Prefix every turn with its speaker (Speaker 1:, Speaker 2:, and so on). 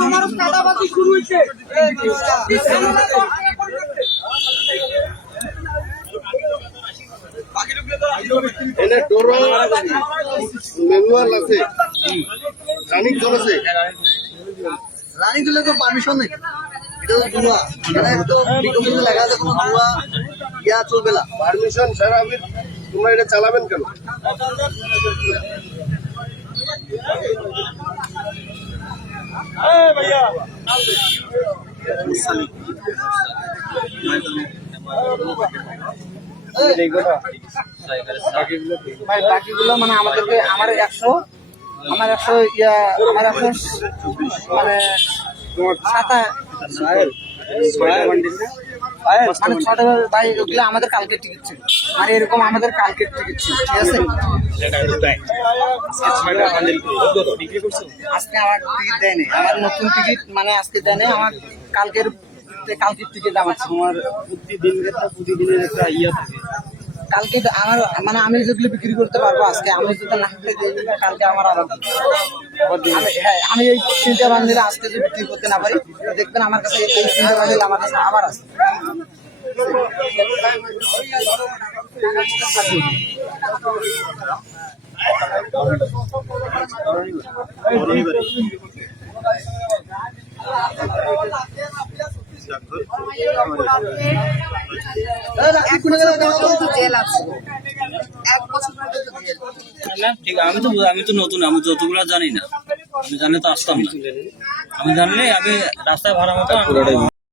Speaker 1: তোমার কাটাবাজি শুরু হয়েছে।
Speaker 2: এনে ডোরো ম্যানুয়াল আছে। রানিং চলেছে
Speaker 3: রানিং দিলে তো পারমিশন নেই। এটা তো ধোঁয়া এখানে তো বিজ্ঞপ্তিতে লেখা আছে কোনো ধোঁয়া ইয়া চলবে না
Speaker 2: পারমিশন ছাড়া আমি তোমরা এটা চালাবেন কেন?
Speaker 1: ভাই বাকিগুলো মানে আমাদেরকে আমার একশো আমার একশো ইয়া আমার একশো মানে সাতা মানে ছটা ভাই ওগুলো আমাদের কালকের টিকিট ছিল। আর এরকম আমাদের কালকের টিকিট ছিল ঠিক আছে? আজকে আমার টিকিট দেয়নি আমার নতুন টিকিট মানে আজকে দেয়নি আমার কালকের কালকের টিকিট আমার প্রতিদিন প্রতিদিনের একটা ইয়ে থাকে। কালকে আমার মানে আমি যেগুলো বিক্রি করতে পারব আজকে, আমি যদি না কালকে আমার আমি হ্যাঁ আমি এই তিনটে বান্ডিল আজকে যদি বিক্রি করতে না পারি দেখবেন আমার কাছে এই তিনটে বান্ডিল আমার কাছে আবার আছে।
Speaker 4: ঠিক আমি তো আমি তো নতুন আমি যতগুলো জানি না আমি জানলে তো আসতাম না। আমি জানলে আমি রাস্তায় ভাড়া মতো